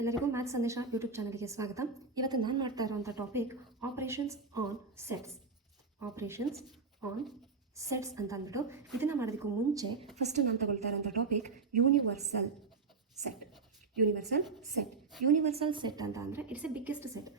ಎಲ್ಲರಿಗೂ ಮ್ಯಾಥ್ಸ್ ಸಂದೇಶ ಯೂಟ್ಯೂಬ್ ಚಾನಲ್ಗೆ ಸ್ವಾಗತ. ಇವತ್ತು ನಾನು ಮಾಡ್ತಾ ಇರೋಂಥ topic operations on sets. Operations on sets ಅಂತ ಅಂದ್ಬಿಟ್ಟು ಇದನ್ನು ಮಾಡೋದಕ್ಕೂ ಮುಂಚೆ ಫಸ್ಟ್ ನಾನು ತಗೊಳ್ತಾ ಇರೋಂಥ topic universal set. Universal set. Universal set ಅಂತ ಅಂದರೆ it's A biggest set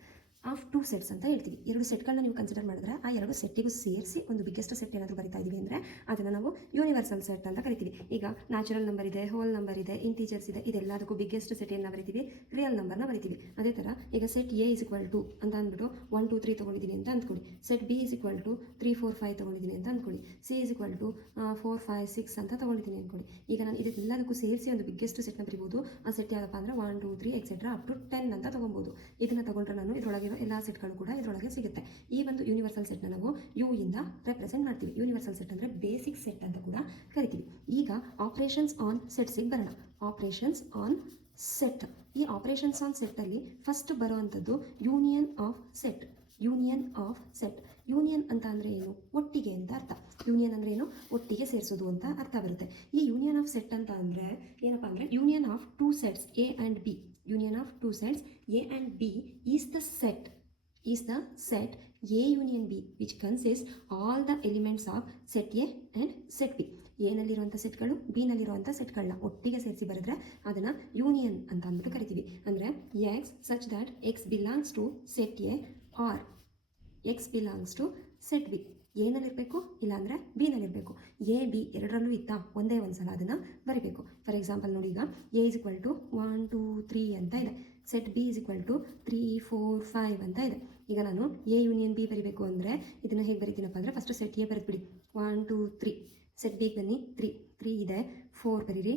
of two sets ಅಂತ ಹೇಳ್ತೀವಿ. ಎರಡು ಸೆಟ್ಗಳನ್ನ ನೀವು ಕನ್ಸಿಡರ್ ಮಾಡಿದ್ರೆ ಆ ಎರಡು ಸೆಟ್ಟಿಗೂ ಸೇರಿಸಿ ಒಂದು ಬಿಗ್ಗೆಸ್ಟ್ ಸೆಟ್ ಏನಾದರೂ ಬರಿತಾ ಇದ್ದೀವಿ ಅಂದರೆ ಅದನ್ನು ನಾವು ಯೂನಿವರ್ಸಲ್ ಸೆಟ್ ಅಂತ ಕರಿತೀವಿ. ಈಗ ನ್ಯಾಚುರಲ್ ನಂಬರ್ ಇದೆ, ಹೋಲ್ ನಂಬರ್ ಇದೆ, ಇಂಟೀಜರ್ಸ್ ಇದೆ, ಇದೆಲ್ಲದಕ್ಕೂ ಬಿಗ್ಗೆಸ್ಟ್ ಸೆಟ್ ಏನು ಬರಿತೀವಿ, ರಿಯಲ್ ನಂಬರ್ನ ಬರಿತೀವಿ. ಅದೇ ಥರ ಈಗ set A is equal to ಅಂತ ಅಂದ್ಬಿಟ್ಟು 1 2 3 ತೊಗೊಂಡಿದ್ದೀನಿ ಅಂತ ಅಂದ್ಕೊಳ್ಳಿ. Set B is equal to 3 4 5 ತೊಗೊಂಡಿದ್ದೀನಿ ಅಂತ ಅಂದ್ಕೊಳ್ಳಿ. ಸಿ ಇಸ್ ಈಕ್ವಲ್ ಟು 4 5 6 ಅಂತ ತೊಗೊಂಡಿದ್ದೀನಿ ಅಂದ್ಕೊಳ್ಳಿ. ಈಗ ನಾನು ಇದೆಲ್ಲದಕ್ಕೂ ಸೇರಿಸಿ ಒಂದು ಬಿಗ್ಗೆಸ್ಟ್ ಸೆಟ್ನ ಬರಿಬೋದು. ಆ ಸೆಟ್ ಯಾವುದಪ್ಪ ಅಂದರೆ 1 2 3 ಎಕ್ಸೆಟ್ರಾ ಅಪ್ ಟು 10 ಅಂತ ತೊಗೊಬೋದು. ಇದನ್ನು ತೊಗೊಂಡ್ರೆ ನಾನು ಇದರೊಳಗಿರೋ ಎಲ್ಲ ಸೆಟ್ಗಳು ಕೂಡ ಇದರೊಳಗೆ ಸಿಗುತ್ತೆ. ಈ ಒಂದು ಯೂನಿವರ್ಸಲ್ ಸೆಟ್ನ ನಾವು ಯು ಇಂದ ರೆಪ್ರೆಸೆಂಟ್ ಮಾಡ್ತೀವಿ. ಯೂನಿವರ್ಸಲ್ ಸೆಟ್ ಅಂದರೆ ಬೇಸಿಕ್ ಸೆಟ್ ಅಂತ ಕೂಡ ಕರಿತೀವಿ. ಈಗ ಆಪರೇಷನ್ಸ್ ಆನ್ ಸೆಟ್ಸಿಗೆ ಬರೋಣ. Operations on set. ಈ ಆಪರೇಷನ್ಸ್ ಆನ್ ಸೆಟ್ಟಲ್ಲಿ ಫಸ್ಟ್ ಬರುವಂಥದ್ದು union of set. Union of set. Union ಅಂತ ಅಂದರೆ ಏನು? ಒಟ್ಟಿಗೆ ಅಂತ ಅರ್ಥ. ಯೂನಿಯನ್ ಅಂದರೆ ಏನು? ಒಟ್ಟಿಗೆ ಸೇರಿಸೋದು ಅಂತ ಅರ್ಥ ಬರುತ್ತೆ. ಈ ಯೂನಿಯನ್ ಆಫ್ ಸೆಟ್ ಅಂತ ಅಂದರೆ ಏನಪ್ಪ ಅಂದರೆ union of two sets A and B. Union of two sets A and B is the set A union B which consists all the elements of set A and set B. ಎನಲ್ಲಿರುವಂಥ ಸೆಟ್ಗಳು B ನಲ್ಲಿರುವಂಥ ಸೆಟ್ಗಳನ್ನ ಒಟ್ಟಿಗೆ ಸೇರಿಸಿ ಬರೆದ್ರೆ ಅದನ್ನು union ಅಂತ ಅಂದ್ಬಿಟ್ಟು ಕರಿತೀವಿ. ಅಂದರೆ x such that X belongs to set A or x belongs to set B. ಏನಲ್ಲಿರಬೇಕು, ಇಲ್ಲಾಂದರೆ ಬಿ ನಲ್ಲಿರಬೇಕು. ಎ ಬಿ ಎರಡರಲ್ಲೂ ಇತ್ತಾ ಒಂದೇ ಒಂದು ಸಲ ಅದನ್ನು ಬರಿಬೇಕು. ಫಾರ್ ಎಕ್ಸಾಂಪಲ್ ನೋಡಿ, ಈಗ ಎ ಇಸ್ ಈಕ್ವಲ್ ಟು 1 2 3 ಅಂತ ಇದೆ. Set B is equal to 3 4 5 ಅಂತ ಇದೆ. ಈಗ ನಾನು ಎ ಯೂನಿಯನ್ ಬಿ ಬರಿಬೇಕು ಅಂದರೆ ಇದನ್ನು ಹೇಗೆ ಬರಿತೀನಪ್ಪ ಅಂದರೆ ಫಸ್ಟ್ ಸೆಟ್ ಎ ಬರೆದ್ಬಿಡಿ 1 2 3. ಸೆಟ್ ಬಿಗೆ ಬನ್ನಿ 3 ಇದೆ, 4 ಬರೀರಿ,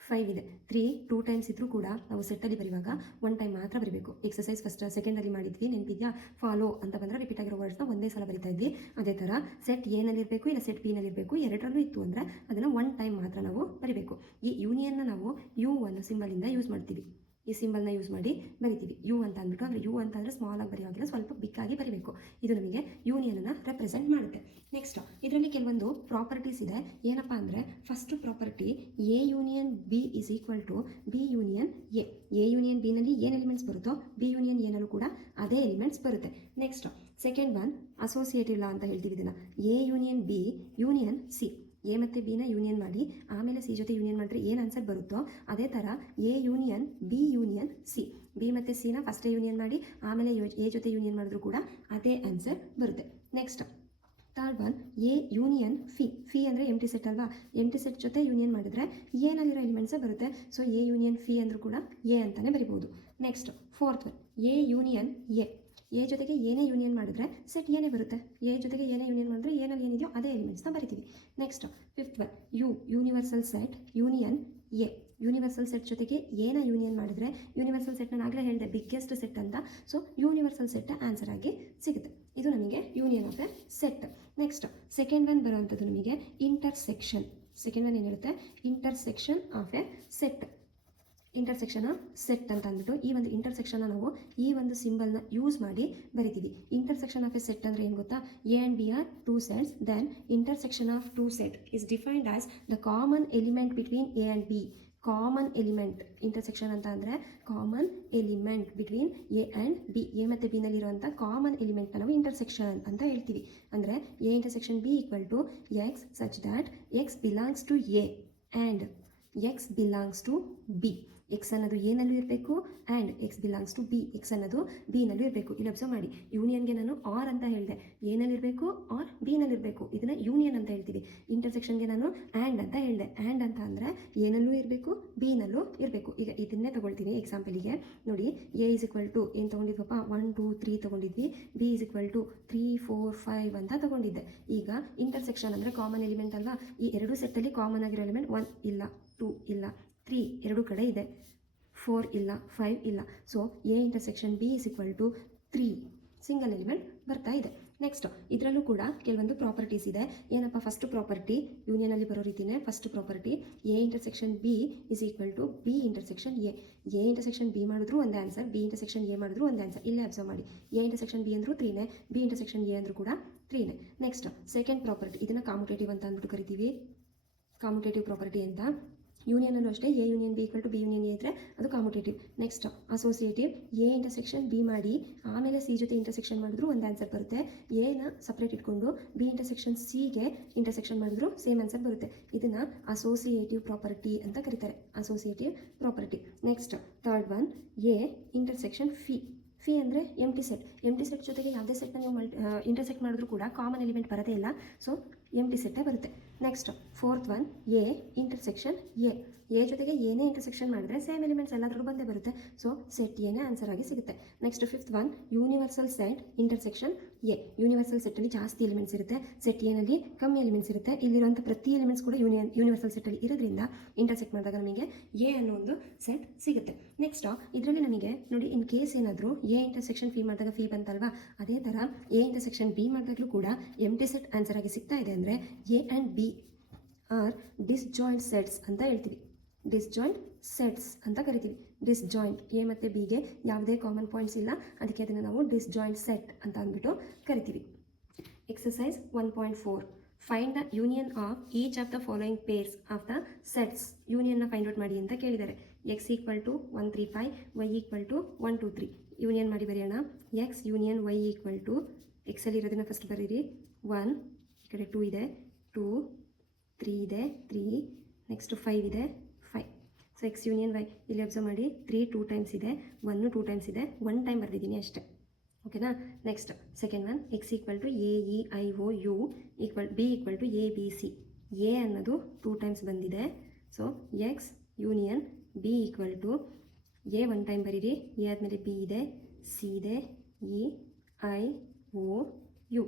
5 ಇದೆ. 3 2 ಟೈಮ್ಸ್ ಇದ್ರೂ ಕೂಡ ನಾವು ಸೆಟ್ಟಲ್ಲಿ ಬರುವಾಗ 1 ಟೈಮ್ ಮಾತ್ರ ಬರೀಬೇಕು. ಎಕ್ಸಸೈಸ್ ಫಸ್ಟ್ ಸೆಕೆಂಡಲ್ಲಿ ಮಾಡಿದ್ವಿ, ನೆನಪಿದ್ಯಾ? ಫಾಲೋ ಅಂತ ಬಂದರೆ ರಿಪೀಟ್ ಆಗಿರೋ ವರ್ಡ್ಸ್ನ ಒಂದೇ ಸಲ ಬರಿತಾ ಇದ್ವಿ. ಅದೇ ಥರ ಸೆಟ್ ಎನಲ್ಲಿರಬೇಕು ಇಲ್ಲ ಸೆಟ್ ಬಿ ನಲ್ಲಿರಬೇಕು, ಎರಡರಲ್ಲೂ ಇತ್ತು ಅಂದರೆ ಅದನ್ನು 1 ಟೈಮ್ ಮಾತ್ರ ನಾವು ಬರಿಬೇಕು. ಈ ಯೂನಿಯನ್ನ ನಾವು ಯು ಅನ್ನೋ ಸಿಂಬಲಿಂದ ಯೂಸ್ ಮಾಡ್ತೀವಿ. ಈ ಸಿಂಬಲ್ನ ಯೂಸ್ ಮಾಡಿ ಬರಿತೀವಿ. ಯು ಅಂತ ಅಂದ್ಬಿಟ್ಟು, ಅಂದರೆ ಯು ಅಂತ ಅಂದರೆ ಸ್ಮಾಲ್ ಆಗಿ ಬರೆಯೋಗಿಲ್ಲ, ಸ್ವಲ್ಪ ಬಿಗ್ ಆಗಿ ಬರೀಬೇಕು. ಇದು ನಮಗೆ ಯೂನಿಯನನ್ನು ರೆಪ್ರೆಸೆಂಟ್ ಮಾಡುತ್ತೆ. ನೆಕ್ಸ್ಟ್ ಇದರಲ್ಲಿ ಕೆಲವೊಂದು ಪ್ರಾಪರ್ಟೀಸ್ ಇದೆ. ಏನಪ್ಪ ಅಂದರೆ first property A union B is equal to B union A. A union ಬಿನಲ್ಲಿ ಏನು ಎಲಿಮೆಂಟ್ಸ್ ಬರುತ್ತೋ ಬಿ ಯೂನಿಯನ್ ಏನಲ್ಲೂ ಕೂಡ ಅದೇ ಎಲಿಮೆಂಟ್ಸ್ ಬರುತ್ತೆ. ನೆಕ್ಸ್ಟ್ ಸೆಕೆಂಡ್ ಒನ್ ಅಸೋಸಿಯೇಟಿವ್ ಲಾ ಅಂತ ಹೇಳ್ತೀವಿ ಇದನ್ನು. A union B union C. A ಮತ್ತು ಬಿನ ಯೂನಿಯನ್ ಮಾಡಿ ಆಮೇಲೆ ಸಿ ಜೊತೆ ಯೂನಿಯನ್ ಮಾಡಿದ್ರೆ ಏನು ಆನ್ಸರ್ ಬರುತ್ತೋ ಅದೇ ಥರ A union B union C. B ಮತ್ತು ಸಿನ ಫಸ್ಟೇ ಯೂನಿಯನ್ ಮಾಡಿ ಆಮೇಲೆ ಎ ಜೊತೆ ಯೂನಿಯನ್ ಮಾಡಿದ್ರು ಕೂಡ ಅದೇ ಆನ್ಸರ್ ಬರುತ್ತೆ. Next third one A union phi. Phi ಅಂದರೆ ಎಂಟಿ ಸೆಟ್ ಅಲ್ವಾ? ಎಂಟಿ ಸೆಟ್ ಜೊತೆ ಯೂನಿಯನ್ ಮಾಡಿದ್ರೆ ಏನಲ್ಲಿರೋ ಎಲಿಮೆಂಟ್ಸೇ ಬರುತ್ತೆ. ಸೊ ಎ ಯೂನಿಯನ್ ಫಿ ಅಂದರೂ ಕೂಡ ಎ ಅಂತಲೇ ಬರಿಬೋದು. Next fourth one A union A. A ಜೊತೆಗೆ ಏನೇ ಯೂನಿಯನ್ ಮಾಡಿದ್ರೆ ಸೆಟ್ ಏನೇ ಬರುತ್ತೆ. ಎ ಜೊತೆಗೆ ಏನೇ ಯೂನಿಯನ್ ಮಾಡಿದ್ರೆ ಏನಲ್ಲಿ ಏನಿದೆಯೋ ಅದೇ ಎಲಿಮೆಂಟ್ಸ್ನ ಬರಿತೀವಿ. Next fifth one universal set union A. Universal set ಜೊತೆಗೆ ಏನ ಯೂನಿಯನ್ ಮಾಡಿದ್ರೆ ಯೂನಿವರ್ಸಲ್ ಸೆಟ್ ನಾನು ಆಗಲೇ ಹೇಳಿದೆ ಬಿಗ್ಗೆಸ್ಟ್ ಸೆಟ್ ಅಂತ. ಸೊ ಯೂನಿವರ್ಸಲ್ ಸೆಟ್ ಆನ್ಸರ್ ಆಗಿ ಸಿಗುತ್ತೆ. ಇದು ನಮಗೆ union of A set. Next second one ಬರುವಂಥದ್ದು ನಮಗೆ ಇಂಟರ್ಸೆಕ್ಷನ್. ಸೆಕೆಂಡ್ ಒನ್ ಏನು ಹೇಳುತ್ತೆ? Intersection of A set. Intersection set ಅಂತ ಅಂದ್ಬಿಟ್ಟು ಈ ಒಂದು ಇಂಟರ್ಸೆಕ್ಷನ್ನ ನಾವು ಈ ಒಂದು ಸಿಂಬಲ್ನ ಯೂಸ್ ಮಾಡಿ ಬರಿತೀವಿ. ಇಂಟರ್ಸೆಕ್ಷನ್ ಆಫ್ ಎ ಸೆಟ್ ಅಂದರೆ ಏನು ಗೊತ್ತಾ? A and B are two sets, then intersection of two set is defined as the common element between A and B. Common element intersection ಅಂತ ಅಂದರೆ common element between A and B. A ಮತ್ತು ಬಿನಲ್ಲಿರುವಂಥ common ಎಲಿಮೆಂಟ್ನ ನಾವು intersection ಅಂತ ಹೇಳ್ತೀವಿ. ಅಂದರೆ A intersection B equal to X such that X belongs to A and X belongs to B. X ಅನ್ನೋದು ಏನಲ್ಲೂ ಇರಬೇಕು and X belongs to B. X ಅನ್ನೋದು ಬಿನಲ್ಲೂ ಇರಬೇಕು. ಇಲ್ಲಿ ಅಬ್ಸರ್ವ್ ಮಾಡಿ, ಯೂನಿಯನ್ಗೆ ನಾನು ಆರ್ ಅಂತ ಹೇಳಿದೆ. ಏನಲ್ಲಿರಬೇಕು? ಆರ್ ಬಿನಲ್ಲಿರಬೇಕು. ಇದನ್ನು ಯೂನಿಯನ್ ಅಂತ ಹೇಳ್ತೀವಿ. ಇಂಟರ್ಸೆಕ್ಷನ್ಗೆ ನಾನು ಆ್ಯಂಡ್ ಅಂತ ಹೇಳಿದೆ. ಆ್ಯಂಡ್ ಅಂತ ಅಂದರೆ ಏನಲ್ಲೂ ಇರಬೇಕು ಬಿನಲ್ಲೂ ಇರಬೇಕು. ಈಗ ಇದನ್ನೇ ತೊಗೊಳ್ತೀನಿ ಎಕ್ಸಾಂಪಲಿಗೆ ನೋಡಿ. ಎ ಇಸ್ ಈಕ್ವಲ್ ಟು ಏನು ತೊಗೊಂಡಿದ್ವಪ್ಪ? 1 2 3 ತೊಗೊಂಡಿದ್ವಿ. ಬಿ ಇಸ್ ಈಕ್ವಲ್ ಟು 3 4 5 ಅಂತ ತೊಗೊಂಡಿದ್ದೆ. ಈಗ ಇಂಟರ್ಸೆಕ್ಷನ್ ಅಂದರೆ ಕಾಮನ್ ಎಲಿಮೆಂಟ್ ಅಲ್ವಾ? ಈ ಎರಡು ಸೆಟ್ಟಲ್ಲಿ ಕಾಮನ್ ಆಗಿರೋ ಎಲಿಮೆಂಟ್ 1 ಇಲ್ಲ, 2 ಇಲ್ಲ, 3 ಎರಡು ಕಡೆ ಇದೆ, 4 ಇಲ್ಲ, 5 ಇಲ್ಲ. So A intersection B is equal to 3 single element ಬರ್ತಾ ಇದೆ. ನೆಕ್ಸ್ಟ್ ಇದರಲ್ಲೂ ಕೂಡ ಕೆಲವೊಂದು ಪ್ರಾಪರ್ಟೀಸ್ ಇದೆ. ಏನಪ್ಪ? ಫಸ್ಟ್ ಪ್ರಾಪರ್ಟಿ ಯೂನಿಯನಲ್ಲಿ ಬರೋ ರೀತಿಯೇ first property A intersection B is equal to B intersection A. A intersection B ಮಾಡಿದ್ರು ಒಂದೇ ಆನ್ಸರ್, ಬಿ ಇಂಟರ್ಸೆಕ್ಷನ್ ಎ ಮಾಡಿದ್ರು ಒಂದೇ ಆನ್ಸರ್. ಇಲ್ಲೇ ಅಬ್ಸರ್ವ್ ಮಾಡಿ, ಎ ಇಂಟರ್ಸೆಕ್ಷನ್ ಬಿ ಅಂದರೂ 3ನೇ, ಬಿ ಇಂಟರ್ಸೆಕ್ಷನ್ ಎ ಅಂದರೂ ಕೂಡ 3ನೇ. ನೆಕ್ಸ್ಟ್ ಸೆಕೆಂಡ್ ಪ್ರಾಪರ್ಟಿ, ಇದನ್ನು ಕಾಮುಟೇಟಿವ್ ಅಂತ ಅಂದ್ಬಿಟ್ಟು ಕರಿತೀವಿ. ಕಾಮುಟೇಟಿವ್ ಪ್ರಾಪರ್ಟಿ ಅಂತ ಯೂನಿಯನಲ್ಲೂ ಅಷ್ಟೇ A union B equal to B union A ಇದ್ದರೆ ಅದು commutative. Next associative, A intersection B ಮಾಡಿ ಆಮೇಲೆ ಸಿ ಜೊತೆ ಇಂಟರ್ಸೆಕ್ಷನ್ ಮಾಡಿದ್ರು ಒಂದು ಆನ್ಸರ್ ಬರುತ್ತೆ. ಎನ ಸಪ್ರೇಟ್ ಇಟ್ಕೊಂಡು ಬಿ ಇಂಟರ್ಸೆಕ್ಷನ್ ಸಿಗೆ ಇಂಟರ್ಸೆಕ್ಷನ್ ಮಾಡಿದ್ರು ಸೇಮ್ ಆನ್ಸರ್ ಬರುತ್ತೆ. ಇದನ್ನು ಅಸೋಸಿಯೇಟಿವ್ ಪ್ರಾಪರ್ಟಿ ಅಂತ ಕರೀತಾರೆ, associative property. Next third one, A intersection phi ಅಂದರೆ ಎಂಟಿ ಸೆಟ್ ಜೊತೆಗೆ ಯಾವುದೇ ಸೆಟ್ನ ನೀವು ಇಂಟರ್ಸೆಕ್ಟ್ ಮಾಡಿದ್ರು ಕೂಡ ಕಾಮನ್ ಎಲಿಮೆಂಟ್ ಬರೋದೇ ಇಲ್ಲ, ಸೊ ಎಂಟಿ ಸೆಟ್ಟೇ ಬರುತ್ತೆ. Next fourth one, A intersection A ಜೊತೆಗೆ ಏನೇ ಇಂಟರ್ಸೆಕ್ಷನ್ ಮಾಡಿದ್ರೆ ಸೇಮ್ ಎಲಿಮೆಂಟ್ಸ್ ಎಲ್ಲಾದ್ರೂ ಬಂದೇ ಬರುತ್ತೆ, ಸೊ ಸೆಟ್ ಏನೇ ಆನ್ಸರ್ ಆಗಿ ಸಿಗುತ್ತೆ. Next fifth one, universal set intersection A. Universal ಸೆಟ್ಟಲ್ಲಿ ಜಾಸ್ತಿ ಎಲಿಮೆಂಟ್ಸ್ ಇರುತ್ತೆ, ಸೆಟ್ ಎನಲ್ಲಿ ಕಮ್ಮಿ ಎಲಿಮೆಂಟ್ಸ್ ಇರುತ್ತೆ. ಇಲ್ಲಿರುವಂಥ ಪ್ರತಿ ಎಲಿಮೆಂಟ್ಸ್ ಕೂಡ ಯೂನಿವರ್ಸಲ್ ಸೆಟ್ಟಲ್ಲಿ ಇರೋದ್ರಿಂದ ಇಂಟರ್ಸೆಕ್ಟ್ ಮಾಡಿದಾಗ ನಮಗೆ ಎ ಅನ್ನೋ ಒಂದು ಸೆಟ್ ಸಿಗುತ್ತೆ. ನೆಕ್ಸ್ಟ್ ಇದರಲ್ಲಿ ನಮಗೆ ನೋಡಿ, ಇನ್ ಕೇಸ್ ಏನಾದರೂ ಎ ಇಂಟರ್ಸೆಕ್ಷನ್ ಫಿ ಮಾಡಿದಾಗ ಫಿ ಬಂತಲ್ವಾ, ಅದೇ ಥರ ಎ ಇಂಟರ್ಸೆಕ್ಷನ್ ಬಿ ಮಾಡಿದಾಗಲೂ ಕೂಡ ಎಂಟಿ ಸೆಟ್ ಆನ್ಸರ್ ಆಗಿ ಸಿಗ್ತಾ ಇದೆ ಅಂದರೆ A and B are disjoint sets ಅಂತ ಹೇಳ್ತೀವಿ. ಡಿಸ್ಜಾಯಿಂಟ್ ಸೆಟ್ಸ್ ಅಂತ ಕರಿತೀವಿ. ಡಿಸ್ಜಾಯಿಂಟ್, ಎ ಮತ್ತು ಬಿಗೆ ಯಾವುದೇ ಕಾಮನ್ ಪಾಯಿಂಟ್ಸ್ ಇಲ್ಲ, ಅದಕ್ಕೆ ಅದನ್ನು ನಾವು ಡಿಸ್ಜಾಯಿಂಟ್ ಸೆಟ್ ಅಂತ ಅಂದ್ಬಿಟ್ಟು ಕರಿತೀವಿ. Exercise 1.4, find the union of each of the following pairs of the sets. ಯೂನಿಯನ್ನ ಫೈಂಡ್ ಔಟ್ ಮಾಡಿ ಅಂತ ಕೇಳಿದ್ದಾರೆ. X equal to 1 3 5, y equal to 1 2 3. Union ಮಾಡಿ ಬರೆಯೋಣ. X union y equal to, ಎಕ್ಸಲ್ಲಿ ಇರೋದನ್ನ ಫಸ್ಟ್ ಬರೀರಿ. 1, ಈ ಕಡೆ 2 ಇದೆ, 2 3 ಇದೆ, 3, ನೆಕ್ಸ್ಟ್ 5 ಇದೆ, 5. ಸೊ ಎಕ್ಸ್ ಯೂನಿಯನ್ ವೈ ಇಲ್ಲಿ ಅಬ್ಸರ್ವ್ ಮಾಡಿ, 3 2 ಟೈಮ್ಸ್ ಇದೆ, 1 2 ಟೈಮ್ಸ್ ಇದೆ, 1 ಟೈಮ್ ಬರೆದಿದ್ದೀನಿ ಅಷ್ಟೇ. ಓಕೆನಾ. Next second one, X equal to A E I O U equal B equal to A B C. A ಅನ್ನೋದು 2 ಟೈಮ್ಸ್ ಬಂದಿದೆ, so X union B equal to A 1 time ಬರೀರಿ, A ಆದಮೇಲೆ B ಇದೆ, C ಇದೆ, E I O U.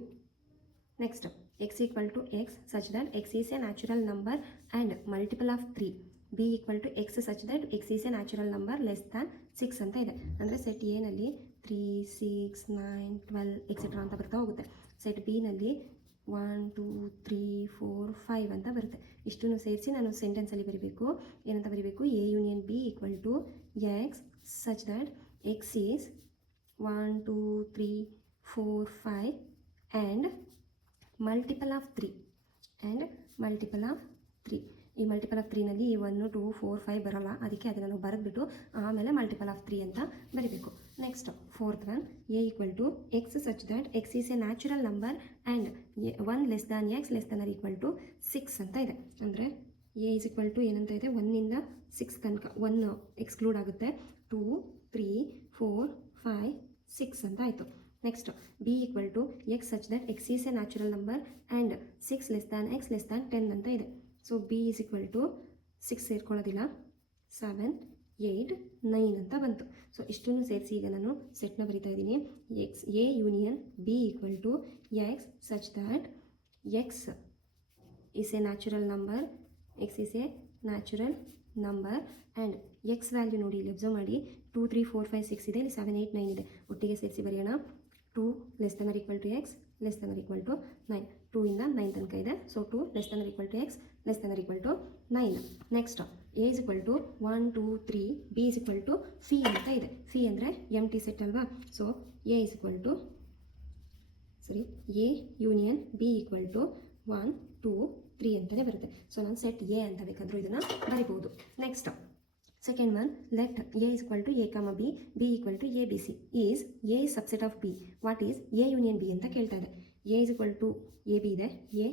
Next x equal to x such that x is a natural number and multiple of 3. b equal to x such that x is a natural number less than 6 ಅಂತ ಇದೆ. ಅಂದರೆ set A ನಲ್ಲಿ 3 6 9 12 etcetera ಅಂತ ಬರ್ತಾ ಹೋಗುತ್ತೆ. Set B ನಲ್ಲಿ 1 2 3 4 5 ಅಂತ ಬರುತ್ತೆ. ಇಷ್ಟನ್ನು ಸೇರಿಸಿ ನಾನು ಸೆಂಟೆನ್ಸಲ್ಲಿ ಬರೀಬೇಕು. ಏನಂತ ಬರೀಬೇಕು? A union B equal to X such that X is 1 2 3 4 5 and multiple of 3 and multiple of 3. ಈ ಮಲ್ಟಿಪಲ್ ಆಫ್ 3 ನಲ್ಲಿ 1 2 4 5 ಬರೋಲ್ಲ, ಅದಕ್ಕೆ ಅದನ್ನು ನಾವು ಬರೆದ್ಬಿಟ್ಟು ಆಮೇಲೆ ಮಲ್ಟಿಪಲ್ ಆಫ್ 3 ಅಂತ ಬರೀಬೇಕು. Next fourth one, A equal to X such that X is a natural number and 1 less than X less than or equal to 6 ಅಂತ ಇದೆ. ಅಂದರೆ ಎ ಈಸ್ ಈಕ್ವಲ್ ಟು ಏನಂತ ಇದೆ, 1ಇಂದ 6 ತನಕ 1 ಎಕ್ಸ್ಕ್ಲೂಡ್ ಆಗುತ್ತೆ, 2 3 4 5 6 ಅಂತ ಆಯಿತು. Next B equal to X such that X is a natural number and 6 less than X less than 10 ಅಂತ ಇದೆ. So B is equal to 6 ಸೇರ್ಕೊಳ್ಳೋದಿಲ್ಲ, 7 8 9 ಅಂತ ಬಂತು. ಸೊ ಇಷ್ಟನ್ನು ಸೇರಿಸಿ ಈಗ ನಾನು ಸೆಟ್ನ ಬರಿತಾ ಇದ್ದೀನಿ. X A union B equal to X such that X is a natural number, X is a natural number and X value ನೋಡಿ ಇಲ್ಲಿ ಅಬ್ಸರ್ವ್ ಮಾಡಿ, 2 3 4 5 6 ಇದೆ, ಇಲ್ಲಿ 7 8 9 ಇದೆ. ಒಟ್ಟಿಗೆ ಸೇರಿಸಿ ಬರೆಯೋಣ. 2 less than or equal to X less than or equal to 9. 2 ಇಂದ 9 ತನಕ ಇದೆ, so 2 less than or equal to X less than or equal to 9. Next A is equal to 1 2 3, B is equal to phi ಅಂತ ಇದೆ. Phi ಅಂದರೆ empty set ಅಲ್ವಾ, so A is equal to A union B equal to 1 2 3 ಅಂತಲೇ ಬರುತ್ತೆ. So ನಾನು set A ಅಂತ ಬೇಕಾದರೂ ಇದನ್ನು ಬರಿಬೋದು. Next second one, let A is equal to A comma B, B equal to A B C. Is A subset of B, what is A union B ಅಂತ ಕೇಳ್ತಾ ಇದೆ. A is equal to A B ಇದೆ, A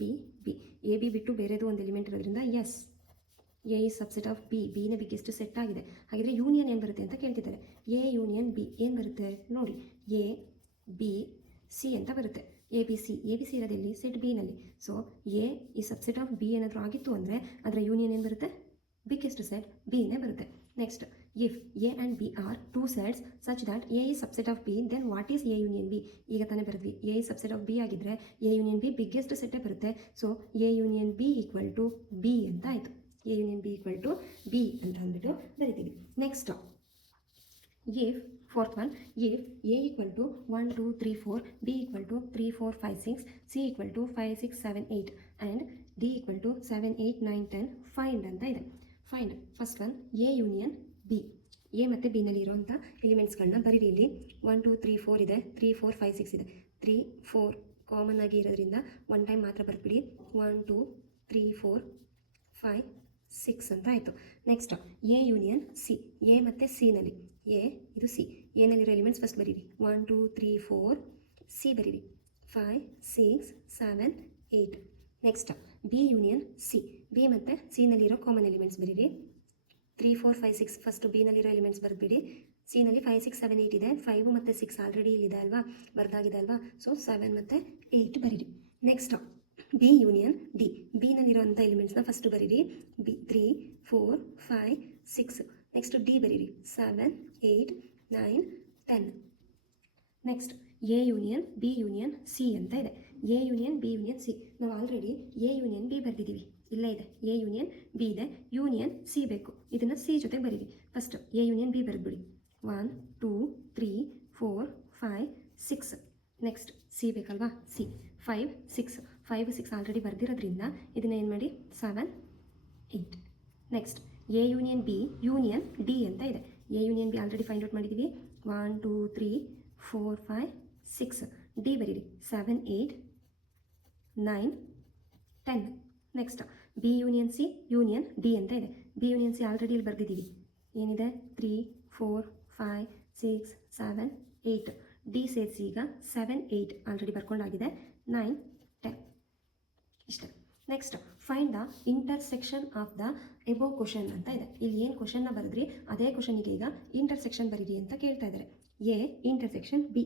B B, A B ಬಿಟ್ಟು ಬೇರೆದು ಒಂದು element ಇರೋದ್ರಿಂದ yes A is subset of B, ಬಿನೇ biggest set ಆಗಿದೆ. ಹಾಗಿದ್ರೆ ಯೂನಿಯನ್ ಏನು ಬರುತ್ತೆ ಅಂತ ಕೇಳ್ತಿದ್ದಾರೆ. ಎ ಯೂನಿಯನ್ ಬಿ ಏನು ಬರುತ್ತೆ ನೋಡಿ, ಎ ಬಿ ಸಿ ಅಂತ ಬರುತ್ತೆ. ಎ ಬಿ ಸಿ ಇರೋದಿಲ್ಲಿ ಸೆಟ್ ಬಿನಲ್ಲಿ. ಸೊ ಎ ಈ ಸಬ್ಸೆಟ್ ಆಫ್ ಬಿ ಏನಾದರೂ ಆಗಿತ್ತು ಅಂದರೆ ಅದರ ಯೂನಿಯನ್ ಏನು ಬರುತ್ತೆ, ಬಿಗ್ಗೆಸ್ಟ್ ಸೆಟ್ ಬಿನೇ ಬರುತ್ತೆ. Next if A and B are 2 sets such that A is subset of B, then what is A union B. ಈಗ ತಾನೇ ಬರೆದ್ವಿ, A is subset of B ಆಗಿದ್ದರೆ ಎ ಯೂನಿಯನ್ ಬಿ ಬಿಗ್ಗೆಸ್ಟ್ ಸೆಟ್ಟೇ ಬರುತ್ತೆ. So A union B equal to B ಅಂತ ಆಯಿತು. A union B equal to B ಅಂತ ಅಂದ್ಬಿಟ್ಟು ಬರಿತೀವಿ. Next if fourth one, if A equal to 1 2 3 4, B equal to 3 4 5 6, C equal to 5 6 7 8 and D equal to 7 8 9 10, find ಅಂತ ಇದೆ. Find first one A union B. A ಮತ್ತು ಬಿನಲ್ಲಿ ಇರೋಂಥ ಎಲಿಮೆಂಟ್ಸ್ಗಳನ್ನ ಬರೀರಿ. ಇಲ್ಲಿ 1 2 3 4 ಇದೆ, 3 4 5 6 ಇದೆ. 3 4 ಕಾಮನ್ ಆಗಿ ಇರೋದ್ರಿಂದ 1 ಟೈಮ್ ಮಾತ್ರ ಬರ್ಬಿಡಿ. 1 2 3 4 5 6 ಅಂತ ಆಯಿತು. Next A union C, A ಮತ್ತು ಸಿನಲ್ಲಿ ಎ ಇದು ಸಿ, ಎನಲ್ಲಿರೋ ಎಲಿಮೆಂಟ್ಸ್ ಫಸ್ಟ್ ಬರೀರಿ 1 2 3 4, ಸಿ ಬರೀರಿ 5 6 7 8. Next B union C, B ಮತ್ತು ಸಿನಲ್ಲಿರೋ ಕಾಮನ್ ಎಲಿಮೆಂಟ್ಸ್ ಬರೀರಿ 3 4 5 6. First ಬಿನಲ್ಲಿರೋ elements ಬರೆದ್ಬಿಡಿ. ಸಿನಲ್ಲಿ 5 6 7 8 ಇದೆ, 5 ಮತ್ತು 6 ಆಲ್ರೆಡಿ ಇಲ್ಲಿದೆ ಅಲ್ವಾ, ಬರ್ದಾಗಿದೆ ಅಲ್ವಾ, ಸೊ 7 ಮತ್ತು 8 ಬರೀರಿ. ನೆಕ್ಸ್ಟ್ ಬಿ ಯೂನಿಯನ್ ಡಿ, ಬಿನಲ್ಲಿರೋಂಥ ಎಲಿಮೆಂಟ್ಸ್ನ ಫಸ್ಟು ಬರೀರಿ ಬಿ 3 4 5 6. ನೆಕ್ಸ್ಟ್ ಡಿ ಬರೀರಿ 7 8 9 10. Next A union B union C ಅಂತ ಇದೆ. A union B union C, ನಾವು ಆಲ್ರೆಡಿ ಎ ಯೂನಿಯನ್ ಬಿ ಬರೆದಿದ್ದೀವಿ, ಇಲ್ಲೇ ಇದೆ ಎ ಯೂನಿಯನ್ ಬಿ ಇದೆ, ಯೂನಿಯನ್ ಸಿ ಬೇಕು, ಇದನ್ನು ಸಿ ಜೊತೆಗೆ ಬರೀರಿ. ಫಸ್ಟ್ ಎ ಯೂನಿಯನ್ ಬಿ ಬರೆದ್ಬಿಡಿ 1 2 3 4 5 6. ನೆಕ್ಸ್ಟ್ ಸಿ ಬೇಕಲ್ವಾ, ಸಿ 5 6 5 6 ಆಲ್ರೆಡಿ ಬರೆದಿರೋದ್ರಿಂದ ಇದನ್ನ ಏನು ಮಾಡಿ 7 8. Next A union B union D ಅಂತ ಇದೆ. A union B already find out ಮಾಡಿದ್ದೀವಿ 1 2 3 4 5 6. ಡಿ ಬರೀರಿ 7 8 9 10. Next B union C union D ಅಂತ ಇದೆ. ಬಿ ಯೂನಿಯನ್ ಸಿ ಆಲ್ರೆಡಿ ಇಲ್ಲಿ ಬರೆದಿದ್ದೀವಿ, ಏನಿದೆ 3 4 5 6 7 8. ಡಿ ಸೇರಿಸಿ ಈಗ 7 8 ಆಲ್ರೆಡಿ ಬರ್ಕೊಂಡಾಗಿದೆ 9 10 ಇಷ್ಟೇ. Next find the intersection of the above question ಅಂತ ಇದೆ. ಇಲ್ಲಿ ಏನು ಕ್ವಶನ್ನ ಬರೆದ್ರಿ ಅದೇ ಕ್ವಶನಿಗೆ ಈಗ ಇಂಟರ್ಸೆಕ್ಷನ್ ಬರೀರಿ ಅಂತ ಕೇಳ್ತಾ ಇದ್ದಾರೆ. ಎ ಇಂಟರ್ಸೆಕ್ಷನ್ ಬಿ,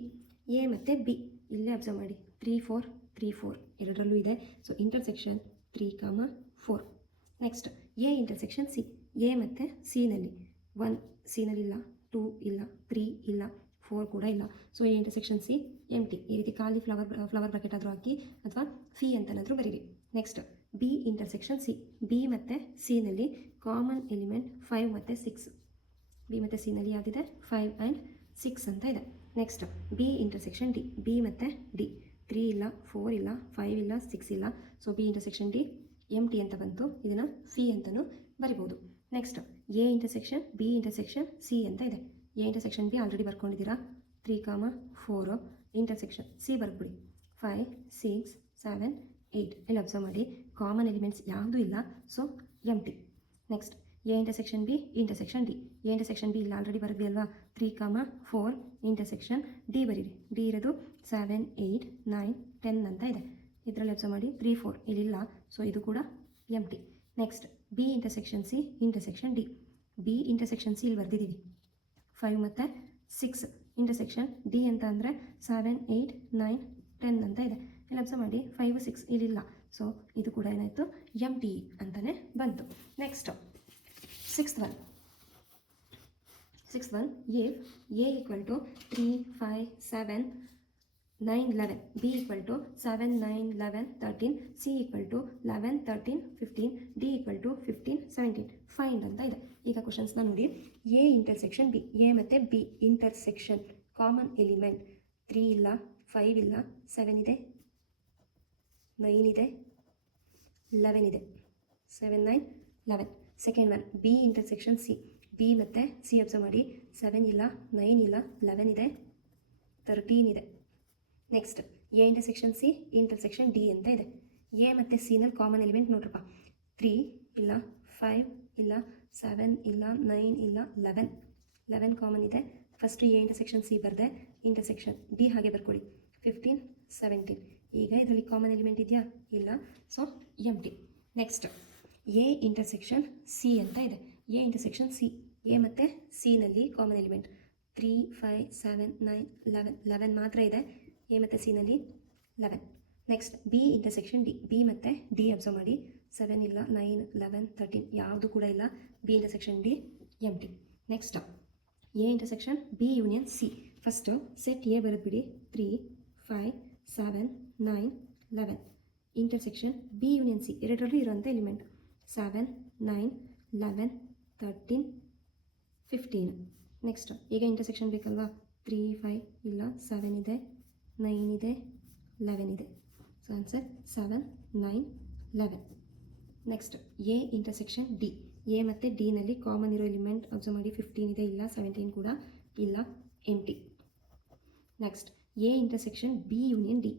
ಎ ಮತ್ತು ಬಿ ಇಲ್ಲೇ ಅಬ್ಸರ್ವ್ ಮಾಡಿ 3 4 3 4 ಎರಡರಲ್ಲೂ ಇದೆ, so intersection 3 4. Next A intersection C, A ಮತ್ತು ಸಿನಲ್ಲಿ 1 ಸಿನಲ್ಲಿಲ್ಲ, 2 ಇಲ್ಲ, 3 ಇಲ್ಲ, 4 ಕೂಡ ಇಲ್ಲ, ಸೊ ಎ ಇಂಟರ್ಸೆಕ್ಷನ್ ಸಿ ಎಂಟಿ. ಈ ರೀತಿ ಖಾಲಿ ಫ್ಲವರ್ ಬ್ರಾಕೆಟ್ ಆದರೂ ಹಾಕಿ ಅಥವಾ ಫಿ ಅಂತನಾದರೂ ಬರೀರಿ. Next B intersection C, B ಮತ್ತು ಸಿನಲ್ಲಿ ಕಾಮನ್ ಎಲಿಮೆಂಟ್ 5 ಮತ್ತು 6. ಬಿ ಮತ್ತು ಸಿನಲ್ಲಿ ಯಾವುದಿದೆ 5 ಆ್ಯಂಡ್ 6 ಅಂತ ಇದೆ. Next B intersection D, B ಮತ್ತು ಡಿ 3 ಇಲ್ಲ, 4 ಇಲ್ಲ, 5 ಇಲ್ಲ, 6 ಇಲ್ಲ, so B intersection D empty ಅಂತ ಬಂತು, ಇದನ್ನು ಫಿ ಅಂತಲೂ ಬರಿಬೋದು. Next A intersection B intersection C ಅಂತ ಇದೆ. ಎ ಇಂಟರ್ಸೆಕ್ಷನ್ ಬಿ ಆಲ್ರೆಡಿ ಬರ್ಕೊಂಡಿದ್ದೀರಾ 3 4, ಇಂಟರ್ಸೆಕ್ಷನ್ ಸಿ ಬರ್ಬಿಡಿ 5 6 7 8. ಇಲ್ಲಿ ಅಬ್ಸರ್ವ್ ಮಾಡಿ ಕಾಮನ್ ಎಲಿಮೆಂಟ್ಸ್ ಯಾವುದೂ ಇಲ್ಲ, so empty. Next A intersection B intersection D, A intersection B ಇಲ್ಲ ಆಲ್ರೆಡಿ ಬರೆದ್ವಿ ಅಲ್ವಾ 3 4, ಇಂಟರ್ಸೆಕ್ಷನ್ ಡಿ ಬರೀರಿ. ಡಿ ಇರೋದು 7 8 9 10 ಅಂತ ಇದೆ, ಇದರಲ್ಲಿ ಅಬ್ಸರ್ವ್ ಮಾಡಿ 3 4 ಇಲ್ಲಿಲ್ಲ, ಸೊ ಇದು ಕೂಡ empty. Next B intersection C intersection D, B intersection C ಇಲ್ಲಿ ಬರೆದಿದ್ದೀವಿ 5 ಮತ್ತು 6. ಇಂಟರ್ಸೆಕ್ಷನ್ ಡಿ ಅಂತ ಅಂದರೆ 7 8 9 10 ಅಂತ ಇದೆ, ಇಲ್ಲಿ ಅಬ್ಸರ್ವ್ ಮಾಡಿ 5 6 ಇಲ್ಲಿಲ್ಲ, ಸೊ ಇದು ಕೂಡ ಏನಾಯಿತು ಎಂಟಿ ಅಂತಲೇ ಬಂತು. Next sixth one if a equal to 3 5 7 9 11, b equal to 7 9 11 13, c equal to 11 13 15, d equal to 15 17. Find ಅಂತ ಇದೆ. ಈಗ ಕ್ವಶನ್ಸ್ನ ನೋಡಿ. ಎ ಇಂಟರ್ಸೆಕ್ಷನ್ ಬಿ, ಎ ಮತ್ತು ಬಿ ಇಂಟರ್ಸೆಕ್ಷನ್ ಕಾಮನ್ ಎಲಿಮೆಂಟ್ 3 ಇಲ್ಲ, 5 ಇಲ್ಲ, 7 ಇದೆ, 9 ಇದೆ, 11 ಇದೆ, 7 9 11. Second one B intersection C, B ಮತ್ತು ಸಿ ಅಬ್ಸರ್ವ್ ಮಾಡಿ 7 ಇಲ್ಲ, 9 ಇಲ್ಲ, 11 ಇದೆ, 13 ಇದೆ. Next A intersection C intersection D ಅಂತ ಇದೆ. ಎ ಮತ್ತು ಸಿನಲ್ಲಿ ಕಾಮನ್ ಎಲಿಮೆಂಟ್ ನೋಡ್ರಪ್ಪ 3 ಇಲ್ಲ, 5 ಇಲ್ಲ, 7 ಇಲ್ಲ, 9 ಇಲ್ಲ, 11 ಕಾಮನ್ ಇದೆ. ಫಸ್ಟು ಎ ಇಂಟರ್ಸೆಕ್ಷನ್ ಸಿ ಬರೆದೆ, ಇಂಟರ್ಸೆಕ್ಷನ್ ಡಿ ಹಾಗೆ ಬರ್ಕೊಳ್ಳಿ 15 17. ಈಗ ಇದರಲ್ಲಿ ಕಾಮನ್ ಎಲಿಮೆಂಟ್ ಇದೆಯಾ, ಇಲ್ಲ, so empty. Next A intersection C ಅಂತ ಇದೆ. ಎ ಇಂಟರ್ಸೆಕ್ಷನ್ ಸಿ, ಎ ಮತ್ತು ಸಿನಲ್ಲಿ ಕಾಮನ್ ಎಲಿಮೆಂಟ್ 3 5 7 9 11 ಮಾತ್ರ ಇದೆ, ಎ ಮತ್ತು ಸಿನಲ್ಲಿ 11. Next B intersection D, B ಮತ್ತು ಡಿ ಅಬ್ಸರ್ವ್ ಮಾಡಿ 7 ಇಲ್ಲ, 9 11 13 ಯಾವುದು ಕೂಡ ಇಲ್ಲ, B intersection D empty. Next A intersection B union C, first set A ಬರೆದ್ಬಿಡಿ 3 5 7 9 11. ಇಂಟರ್ಸೆಕ್ಷನ್ ಬಿ ಯೂನಿಯನ್ ಸಿ ಎರಡರಲ್ಲೂ ಇರೋಂಥ ಎಲಿಮೆಂಟ್ 7 9 11 13 15. ನೆಕ್ಸ್ಟ್ ಈಗ ಇಂಟರ್ಸೆಕ್ಷನ್ ಬೇಕಲ್ವಾ 3 5 ಇಲ್ಲ, 7 ಇದೆ, 9 ಇದೆ, 11 ಇದೆ, so answer 7 9 11. Next A intersection D, A ಮತ್ತು ಡಿನಲ್ಲಿ ಕಾಮನ್ ಇರೋ ಎಲಿಮೆಂಟ್ ಅಬ್ಸರ್ವ್ ಮಾಡಿ 15 ಇದೆ, ಇಲ್ಲ, 17 ಕೂಡ ಇಲ್ಲ, empty. Next A intersection B union D,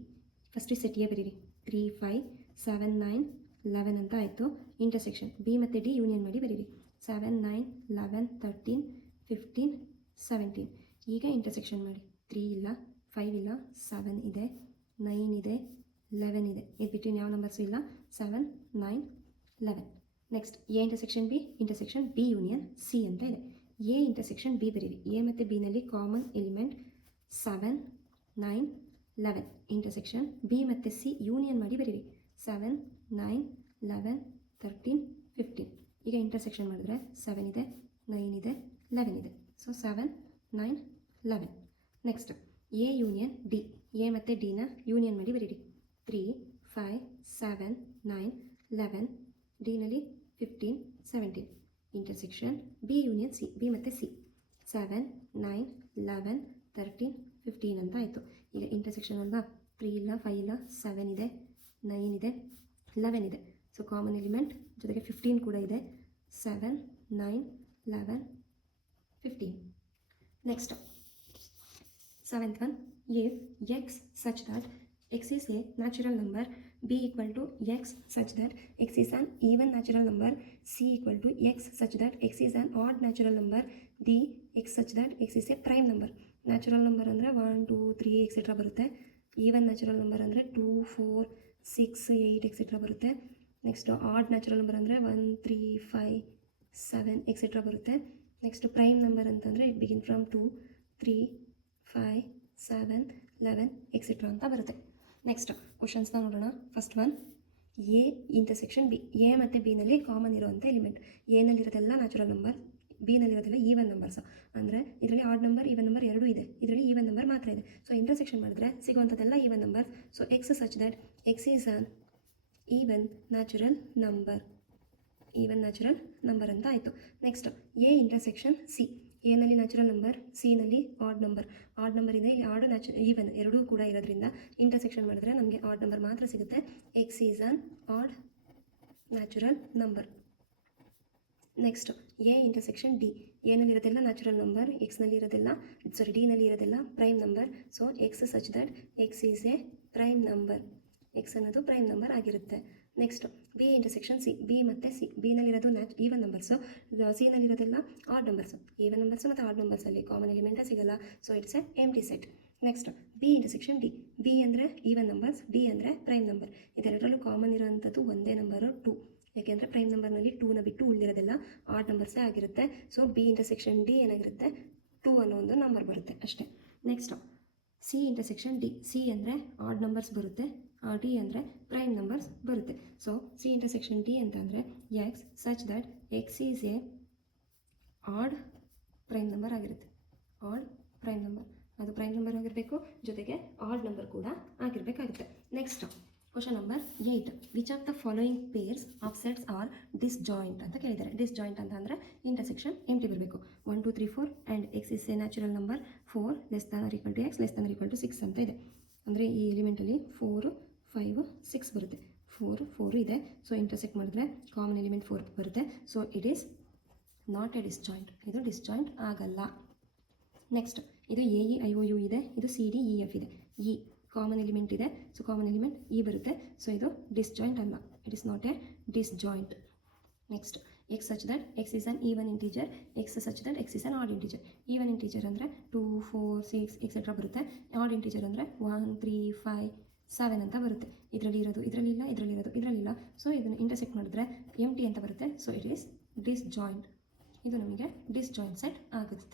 first set A ಬರೀರಿ 3 5 7 9 11 ಅಂತ ಆಯಿತು. ಇಂಟರ್ಸೆಕ್ಷನ್ ಬಿ ಮತ್ತು ಡಿ ಯೂನಿಯನ್ ಮಾಡಿ ಬರೀರಿ. 7 9 11 13 15 17. ಈಗ ಇಂಟರ್ಸೆಕ್ಷನ್ ಮಾಡಿ. 3 ಇಲ್ಲ, 5 ಇಲ್ಲ, 7 ಇದೆ, 9 ಇದೆ, 11 ಇದೆ. ಇದು ಬಿಟ್ವೀನ್ ಯಾವ ನಂಬರ್ಸು ಇಲ್ಲ. 7 9 11. Next A intersection B union C ಅಂತ ಇದೆ. ಎ ಇಂಟರ್ಸೆಕ್ಷನ್ ಬಿ ಬರೀರಿ. ಎ ಮತ್ತು ಬಿನಲ್ಲಿ ಕಾಮನ್ ಎಲಿಮೆಂಟ್ 7 9 11. ಇಂಟರ್ಸೆಕ್ಷನ್ ಬಿ ಮತ್ತು ಸಿ ಯೂನಿಯನ್ ಮಾಡಿ ಬರೀರಿ. 7 9 11 13 15. ಈಗ ಇಂಟರ್ಸೆಕ್ಷನ್ ಮಾಡಿದ್ರೆ 7 ಇದೆ, 9 ಇದೆ, 11 ಇದೆ. So 7 9 11. Next A union D. A ಮತ್ತು ಡಿನ ಯೂನಿಯನ್ ಮಾಡಿ ಬರೀರಿ. 3 5 7 9 11. ಡಿನಲ್ಲಿ 15 17. Intersection B union C. B ಮತ್ತು ಸಿ 7 9 11 13 15 ಅಂತ ಆಯಿತು. ಈಗ ಇಂಟರ್ಸೆಕ್ಷನ್ ಅಲ್ವಾ. 3 ಇಲ್ಲ, 5 ಇಲ್ಲ, 7 ಇದೆ, 9 ಇದೆ, 11 ಇದೆ. ಸೊ ಕಾಮನ್ ಎಲಿಮೆಂಟ್ ಜೊತೆಗೆ 15 ಕೂಡ ಇದೆ. 7 9 11 15. Next seventh one. if x such that x is a natural number, b equal to x such that x is an even natural number, c equal to x such that x is an odd natural number, d x such that x is a prime number. Natural number ಅಂದರೆ 1 2 3 etcetera ಬರುತ್ತೆ. Even natural number ಅಂದರೆ 2 4 6 8 etcetera ಬರುತ್ತೆ. Next add natural number ಅಂದರೆ 1 3 5 7 etcetera ಬರುತ್ತೆ. Next prime number ಅಂತಂದರೆ it begin from 2 3 5 7 11 etcetera ಅಂತ ಬರುತ್ತೆ. Next ಕ್ವಶನ್ಸ್ನ ನೋಡೋಣ. First one, A intersection B. A ಮತ್ತು ಬಿನಲ್ಲಿ ಕಾಮನ್ ಇರುವಂಥ ಎಲಿಮೆಂಟ್. ಎನಲ್ಲಿರೋದೆಲ್ಲ ನ್ಯಾಚುರಲ್ ನಂಬರ್, ಬಿನಲ್ಲಿರೋದೆಲ್ಲ ಈವನ್ ನಂಬರ್ಸ್. ಅಂದರೆ ಇದರಲ್ಲಿ ಆಡ್ ನಂಬರ್ ಈವನ್ ನಂಬರ್ ಎರಡೂ ಇದೆ, ಇದರಲ್ಲಿ ಈವನ್ ನಂಬರ್ ಮಾತ್ರ ಇದೆ. ಸೊ ಇಂಟರ್ಸೆಕ್ಷನ್ ಮಾಡಿದ್ರೆ ಸಿಗುವಂಥದ್ದೆಲ್ಲ even number. So x such that X is an even natural number. Even natural number ಅಂತ ಆಯಿತು. Next A intersection C. ಎನಲ್ಲಿ ನ್ಯಾಚುರಲ್ ನಂಬರ್, ಸಿನಲ್ಲಿ ಆಡ್ ನಂಬರ್. ಆಡ್ ನಂಬರ್ ಇದೆ, ಆಡ್ ಈವನ್ ಎರಡೂ ಕೂಡ ಇರೋದ್ರಿಂದ ಇಂಟರ್ಸೆಕ್ಷನ್ ಮಾಡಿದ್ರೆ ನಮಗೆ ಆಡ್ ನಂಬರ್ ಮಾತ್ರ ಸಿಗುತ್ತೆ. X is an odd natural number. Next A intersection D. ಎನಲ್ಲಿರೋದೆಲ್ಲ ನ್ಯಾಚುರಲ್ ನಂಬರ್, ಡಿನಲ್ಲಿ ಇರೋದೆಲ್ಲ prime number. So x such that X is a prime number. X ಅನ್ನೋದು ಪ್ರೈಮ್ ನಂಬರ್ ಆಗಿರುತ್ತೆ. Next B intersection C. B ಮತ್ತು C. ಬಿನಲ್ಲಿರೋದು even numbers, ಸಿನಲ್ಲಿರೋದೆಲ್ಲ odd numbers. Even numbers ಮತ್ತು odd ನಂಬರ್ಸಲ್ಲಿ ಕಾಮನ್ ಎಲಿಮೆಂಟೇ ಸಿಗಲ್ಲ. So it's a empty set. Next B intersection D. B ಅಂದರೆ ಈವನ್ ನಂಬರ್ಸ್, ಡಿ ಅಂದರೆ ಪ್ರೈಮ್ ನಂಬರ್. ಇದೆರಡರಲ್ಲೂ ಕಾಮನ್ ಇರೋವಂಥದ್ದು ಒಂದೇ ನಂಬರು 2. ಯಾಕೆಂದರೆ ಪ್ರೈಮ್ ನಂಬರ್ನಲ್ಲಿ 2ನ ಬಿಟ್ಟು ಉಳಿದಿರೋದೆಲ್ಲ ಆಡ್ ನಂಬರ್ಸೇ ಆಗಿರುತ್ತೆ. ಸೊ ಬಿ ಇಂಟರ್ಸೆಕ್ಷನ್ ಡಿ ಏನಾಗಿರುತ್ತೆ, 2 ಅನ್ನೋ ಒಂದು ನಂಬರ್ ಬರುತ್ತೆ ಅಷ್ಟೇ. Next C intersection D. C ಅಂದರೆ ಆಡ್ ನಂಬರ್ಸ್ ಬರುತ್ತೆ, ಡಿ ಅಂದರೆ ಪ್ರೈಮ್ ನಂಬರ್ಸ್ ಬರುತ್ತೆ. ಸೊ ಸಿ ಇಂಟರ್ಸೆಕ್ಷನ್ ಡಿ ಅಂತಂದರೆ x such that X is a odd prime number ಆಗಿರುತ್ತೆ. ಆಡ್ ಪ್ರೈಮ್ ನಂಬರ್, ಅದು ಪ್ರೈಮ್ ನಂಬರ್ ಆಗಿರಬೇಕು, ಜೊತೆಗೆ ಆಡ್ ನಂಬರ್ ಕೂಡ ಆಗಿರಬೇಕಾಗುತ್ತೆ. Next question number 8. Which of the following pairs of sets are disjoint ಅಂತ ಕೇಳಿದ್ದಾರೆ. Disjoint ಅಂತ ಅಂದರೆ ಇಂಟರ್ಸೆಕ್ಷನ್ ಎಂಟಿ ಬರಬೇಕು. 1 2 3 4 and X is a natural number 4 less than or equal to X less than or equal to 6 ಅಂತ ಇದೆ. ಅಂದರೆ ಈ ಎಲಿಮೆಂಟಲ್ಲಿ 4 5 6 ಬರುತ್ತೆ. 4 4 ಇದೆ. ಸೊ ಇಂಟರ್ಸೆಕ್ಟ್ ಮಾಡಿದ್ರೆ ಕಾಮನ್ ಎಲಿಮೆಂಟ್ 4 ಬರುತ್ತೆ. So it is not a disjoint. ಇದು ಡಿಸ್ಜಾಯಿಂಟ್ ಆಗಲ್ಲ. ನೆಕ್ಸ್ಟ್ ಇದು A E I O U ಇದೆ, ಇದು ಸಿ ಡಿ ಇ ಎಫ್ ಇದೆ. ಇ ಕಾಮನ್ ಎಲಿಮೆಂಟ್ ಇದೆ, ಸೊ ಕಾಮನ್ ಎಲಿಮೆಂಟ್ ಇ ಬರುತ್ತೆ. ಸೊ ಇದು ಡಿಸ್ಜಾಯಿಂಟ್ ಅಲ್ಲ, it is not a disjoint. Next X such that X is an even integer, X such that X is an odd integer. Even integer ಅಂದರೆ 2 4 6 etcetera ಬರುತ್ತೆ. Add integer ಅಂದರೆ 1 3 5 7 ಅಂತ ಬರುತ್ತೆ. ಇದರಲ್ಲಿ ಇರೋದು ಇದರಲ್ಲಿಲ್ಲ, ಇದರಲ್ಲಿರೋದು ಇದರಲ್ಲಿಲ್ಲ. ಸೊ ಇದನ್ನು ಇಂಟರ್ಸೆಕ್ಟ್ ಮಾಡಿದ್ರೆ ಎಂಟಿ ಅಂತ ಬರುತ್ತೆ. So it is disjoint. ಇದು ನಮಗೆ ಡಿಸ್ಜಾಯಿಂಟ್ ಸೆಟ್ ಆಗುತ್ತೆ.